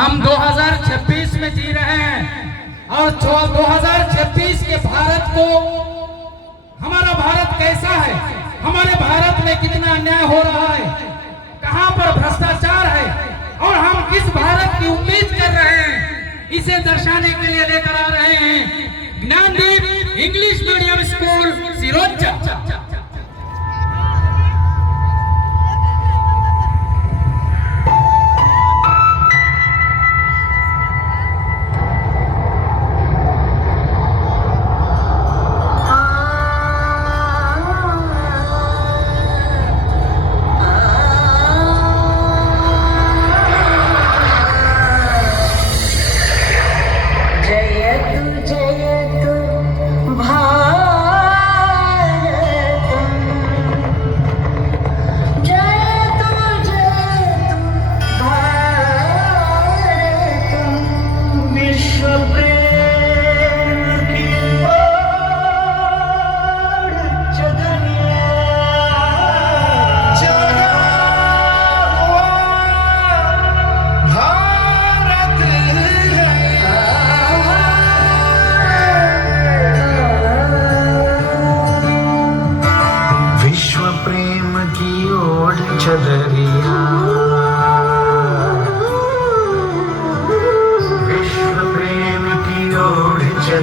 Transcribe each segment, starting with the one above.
हम 2026 में जी रहे हैं और 2026 के भारत को, हमारा भारत कैसा है, हमारे भारत में कितना अन्याय हो रहा है, कहां पर भ्रष्टाचार है और हम किस भारत की उम्मीद कर रहे हैं, इसे दर्शाने के लिए लेकर आ रहे हैं Gyandeep English medium school Sironcha.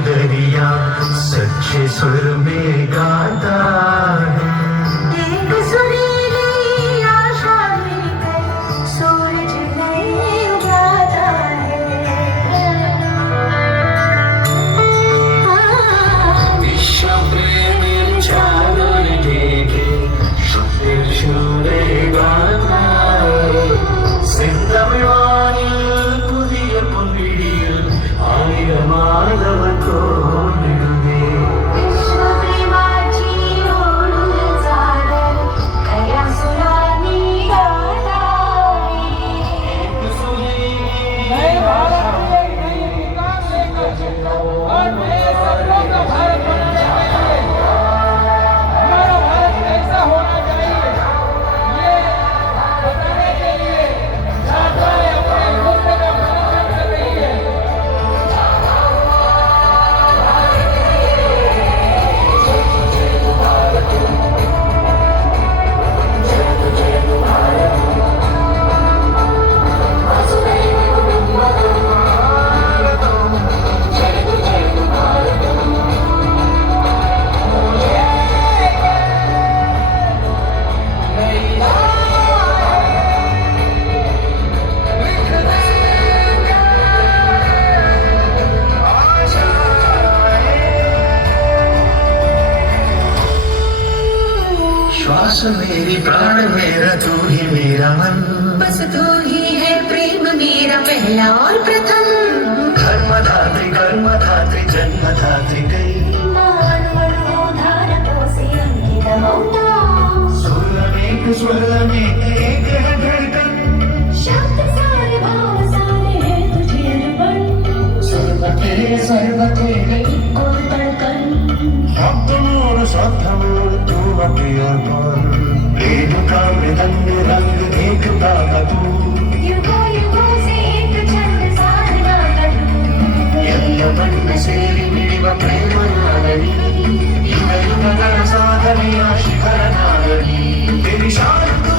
दरिया सच्चे सुर में गाता है, एक सुरीली आशा लेकर सूरज नहीं उगाता है। विश्व प्रेम चादर देखे शुद्ध शूरे गाता है, सिंधवानी पुदिय पुंडियल आय माधव को श्वास मेरी प्राण मेरा तू ही मेरा मन, बस तू ही है प्रेम मेरा पहला और प्रथम। कर्मधात्री जन्मधात्री कई स्वर में एक है धड़कन, शब्द सारे भाव सारे हैं तुझे अर्पण। सर्वते कोई धड़कन शब्द मोर तू अर्पण, रेणुका मृदंग रंग देखता का तू, युगों से एक छंद साधना करूं। यल्लबन सेरी मिलिव प्रेम नागरी, युग युग साधनिया शिखर नागरी, तेरी शान तू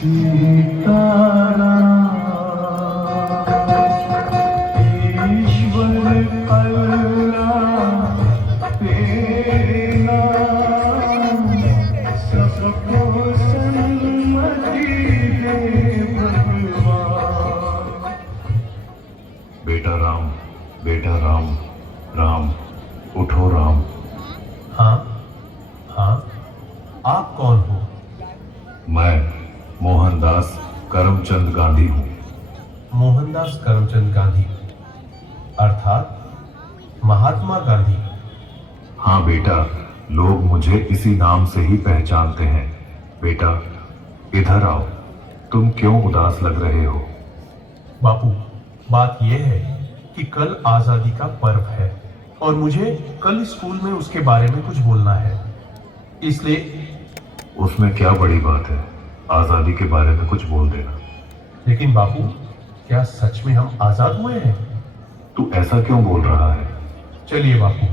ईश्वर अल्लाह तेरे नाम सबको सन्मति दे भगवान। बेटा राम, राम उठो राम। हाँ हाँ, आप कौन हो? मैं मोहनदास करमचंद गांधी हूँ। मोहनदास करमचंद गांधी अर्थात महात्मा गांधी। हाँ बेटा, लोग मुझे इसी नाम से ही पहचानते हैं। बेटा इधर आओ, तुम क्यों उदास लग रहे हो? बापू, बात यह है कि कल आजादी का पर्व है और मुझे कल स्कूल में उसके बारे में कुछ बोलना है, इसलिए। उसमें क्या बड़ी बात है, आजादी के बारे में कुछ बोल देना। लेकिन बापू, क्या सच में हम आजाद हुए हैं? तू ऐसा क्यों बोल रहा है? चलिए बापू,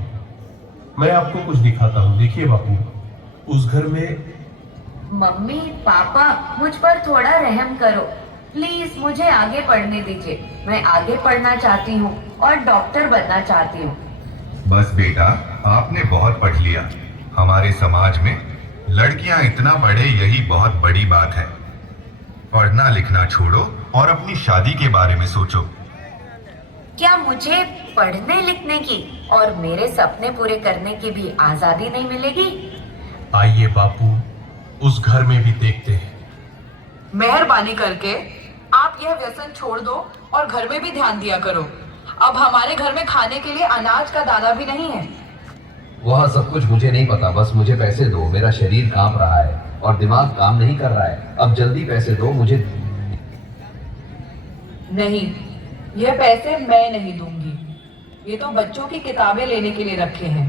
मैं आपको कुछ दिखाता हूँ। देखिए बापू, उस घर में। मम्मी पापा, मुझ पर थोड़ा रहम करो प्लीज, मुझे आगे पढ़ने दीजिए। मैं आगे पढ़ना चाहती हूँ और डॉक्टर बनना चाहती हूँ। बस बेटा, आपने बहुत पढ़ लिया। हमारे समाज में लड़कियां इतना पढ़े यही बहुत बड़ी बात है। पढ़ना लिखना छोड़ो और अपनी शादी के बारे में सोचो। क्या मुझे पढ़ने लिखने की और मेरे सपने पूरे करने की भी आजादी नहीं मिलेगी? आइए बापू, उस घर में भी देखते हैं। मेहरबानी करके आप यह व्यसन छोड़ दो और घर में भी ध्यान दिया करो। अब हमारे घर में खाने के लिए अनाज का दाना भी नहीं है। वह सब कुछ मुझे नहीं पता, बस मुझे पैसे दो। मेरा शरीर कांप रहा है और दिमाग काम नहीं कर रहा है। अब जल्दी पैसे दो मुझे। नहीं, यह पैसे मैं नहीं दूंगी। ये तो बच्चों की किताबें लेने के लिए रखे हैं।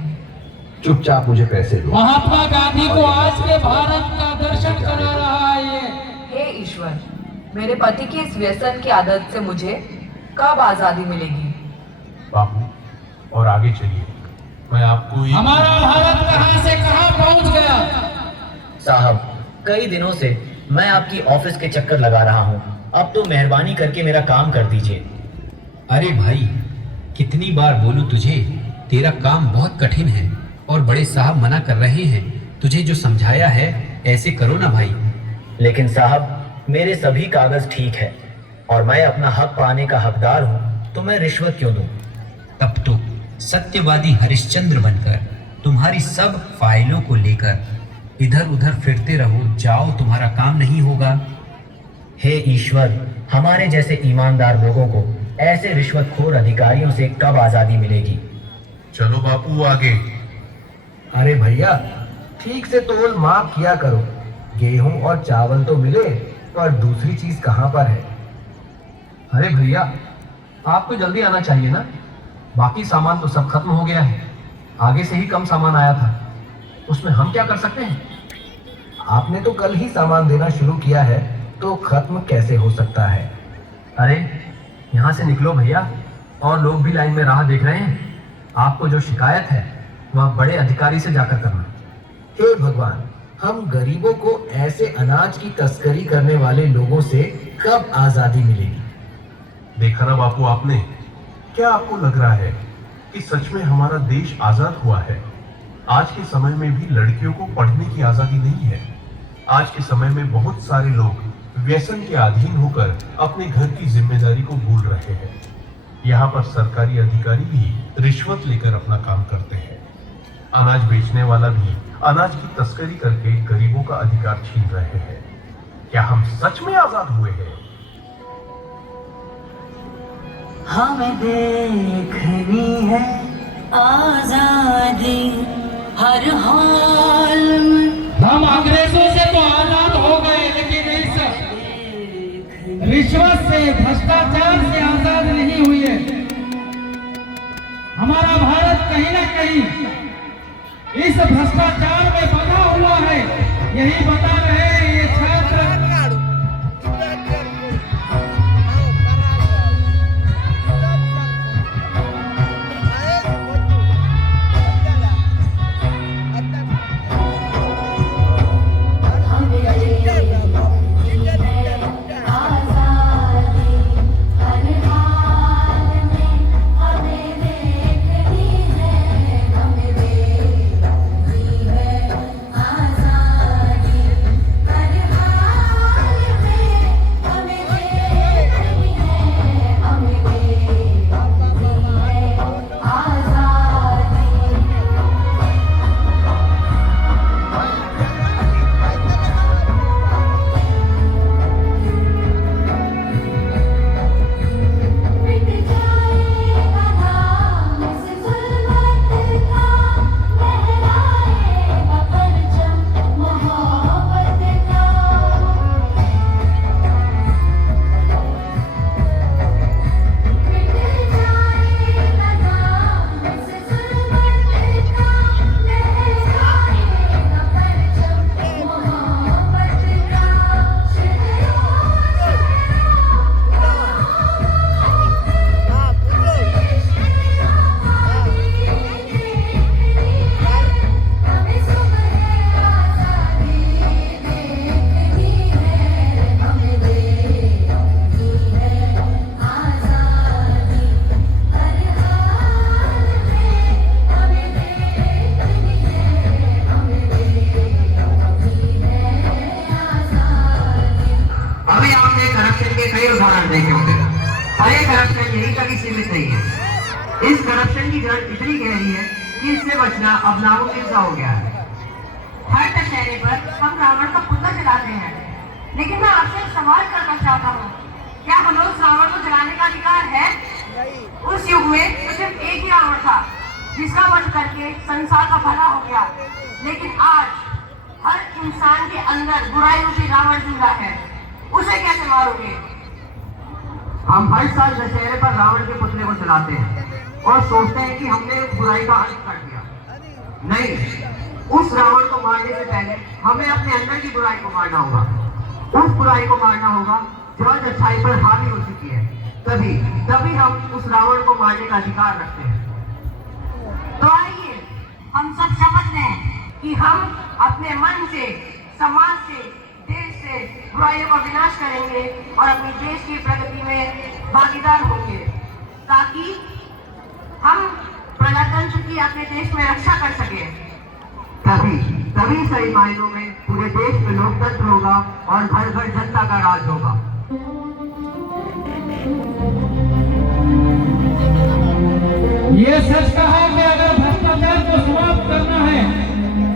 चुपचाप मुझे पैसे दो। महात्मा गांधी को आज के भारत का दर्शन करा रहा है ये। हे ईश्वर, मेरे पति की इस व्यसन की आदत से मुझे कब आजादी मिलेगी? बापू, और आगे चलिए, मैं आपको हमारा भारत कहां से कहां पहुंच गया। साहब, कई दिनों से मैं आपकी ऑफिस के चक्कर लगा रहा हूँ। अब तो मेहरबानी करके मेरा काम कर दीजिए। अरे भाई, कितनी बार बोलूं तुझे, तेरा काम बहुत कठिन है और बड़े साहब मना कर रहे हैं। तुझे जो समझाया है ऐसे करो ना भाई। लेकिन साहब, मेरे सभी कागज ठीक है और मैं अपना हक पाने का हकदार हूँ, तो मैं रिश्वत क्यों दूं? तब तो सत्यवादी हरिश्चंद्र बनकर तुम्हारी सब फाइलों को लेकर इधर उधर फिरते रहो। जाओ, तुम्हारा काम नहीं होगा। हे ईश्वर, हमारे जैसे ईमानदार लोगों को ऐसे रिश्वतखोर अधिकारियों से कब आजादी मिलेगी? चलो बापू आगे। अरे भैया, ठीक से तोल माप किया करो। गेहूं और चावल तो मिले, पर दूसरी चीज कहां पर है? अरे भैया, आपको जल्दी आना चाहिए ना। बाकी सामान तो सब खत्म हो गया है। आगे से ही कम सामान आया था, उसमें हम क्या कर सकते हैं? आपने तो कल ही सामान देना शुरू किया है, तो खत्म कैसे हो सकता है? अरे यहाँ से निकलो भैया, और लोग भी लाइन में राह देख रहे हैं। आपको जो शिकायत है वह बड़े अधिकारी से जाकर करना। हे भगवान, हम गरीबों को ऐसे अनाज की तस्करी करने वाले लोगों से कब आजादी मिलेगी? देखा ना बापू आपने, क्या आपको लग रहा है कि सच में हमारा देश आजाद हुआ है? आज के समय में भी लड़कियों को पढ़ने की आजादी नहीं है। आज के समय में बहुत सारे लोग व्यसन के अधीन होकर अपने घर की जिम्मेदारी को भूल रहे हैं। यहाँ पर सरकारी अधिकारी भी रिश्वत लेकर अपना काम करते हैं। अनाज बेचने वाला भी अनाज की तस्करी करके गरीबों का अधिकार छीन रहे हैं। क्या हम सच में आजाद हुए हैं? हमें देखनी है आजादी हर हाल में। हम अंग्रेजों से तो आजाद हो गए, लेकिन इस रिश्वत से, भ्रष्टाचार से आजाद नहीं हुए। हमारा भारत कहीं ना कहीं इस भ्रष्टाचार में बंधा हुआ है। यही बता रहे हैं ये छात्र। हमें आपने करप्शन के कई उदाहरण देखे होंगे, और ये करप्शन यही तक ही सीमित नहीं है। इस करप्शन की जड़ इतनी गहरी है कि इससे बचना अब नामुमकिन सा हो गया है। हर दशहरे पर हम रावण का पुतला जलाते हैं, लेकिन मैं आपसे एक सवाल करना चाहता हूँ, क्या हमें उस रावण को जलाने का अधिकार है? उस युग में तो सिर्फ एक ही रावण था जिसका वध करके संसार का भला हो गया, लेकिन आज हर इंसान के अंदर बुराई रूपी रावण जिंदा है, उसे कैसे मारोगे? हम हर साल दशहरे पर रावण के पुतले को जलाते हैं और सोचते हैं कि हमने उस बुराई का अंत कर दिया। नहीं, उस रावण को मारने से पहले हमें अपने अंदर की बुराई को मारना होगा। उस बुराई को मारना होगा जो आज अच्छाई पर हावी हो चुकी है। तभी हम उस रावण को मारने का अधिकार रखते हैं। तो आइए हम सब शपथ लें कि हम अपने मन से, समाज से, देश से बुराइयों का विनाश करेंगे और अपने देश की प्रगति में भागीदार होंगे, ताकि हम प्रजातंत्र की अपने देश में रक्षा कर सकें। तभी सही मायनों में पूरे देश में लोकतंत्र होगा और घर घर जनता का राज होगा। ये सच कहा कि अगर भ्रष्टाचार को समाप्त करना है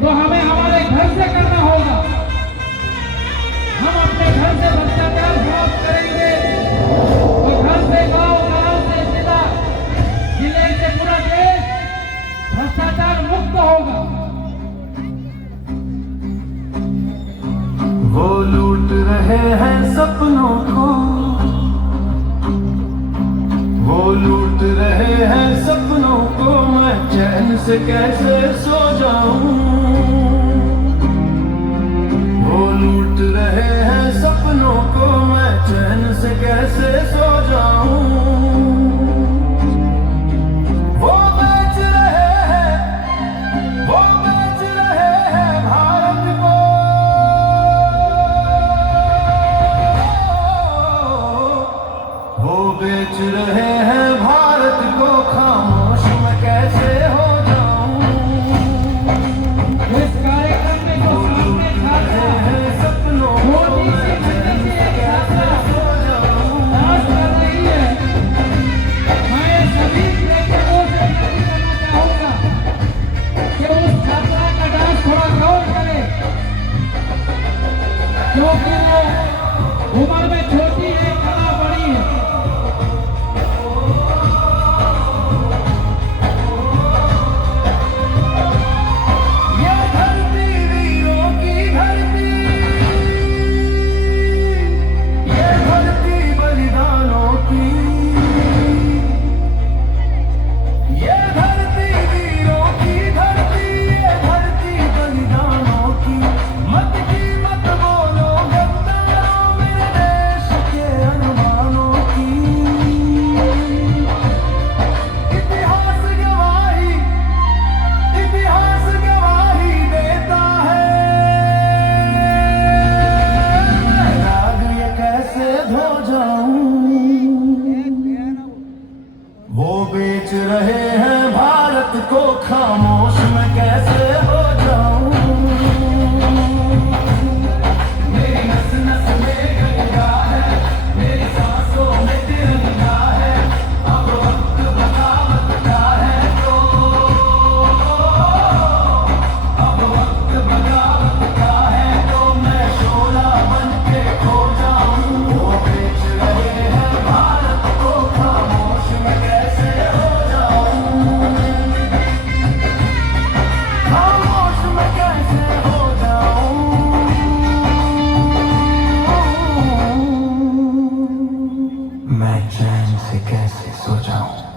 तो हमें हमारे घर से करना होगा। हम अपने घर से भ्रष्टाचार समाप्त करेंगे तो घर से गांव, गांव से जिला, जिले से पूरा देश भ्रष्टाचार मुक्त होगा। वो लूट रहे हैं सपनों को, वो लूट रहे हैं सपनों को, मैं चैन से कैसे सो जाऊं। वो लूट रहे हैं सपनों को, मैं चैन से कैसे सो जाऊं। वो बेच रहे हैं भारत को, वो बेच रहे हैं भारत को, खामोश मैं कैसे हो जाऊं। इस कार्यक्रम में जो सामने छात्र हैं सपनों को मैं कैसे सो जाऊं। डांस कर रही है, मैं सभी प्रेक्षकों से विनती करना चाहूंगा कि उस छात्रा का डांस थोड़ा गौर करें, क्योंकि वो उम्र में छोटी है, कला बड़ी है। वो बेच रहे हैं भारत को, खामोश मैं कैसे हो जाऊं। मेरी नस नस में गंगा है, मेरी सांसों में तिरंगा है, अब वक्त बगावत का है तो, अब वक्त बगावत का है तो, मैं शोला बन के खो जाऊं। वो बेच रहे हैं भारत को, खामोश मैं कैसे हो जाऊं। खामोश मैं कैसे हो जाऊं। मैं चैन से कैसे सो जाऊं।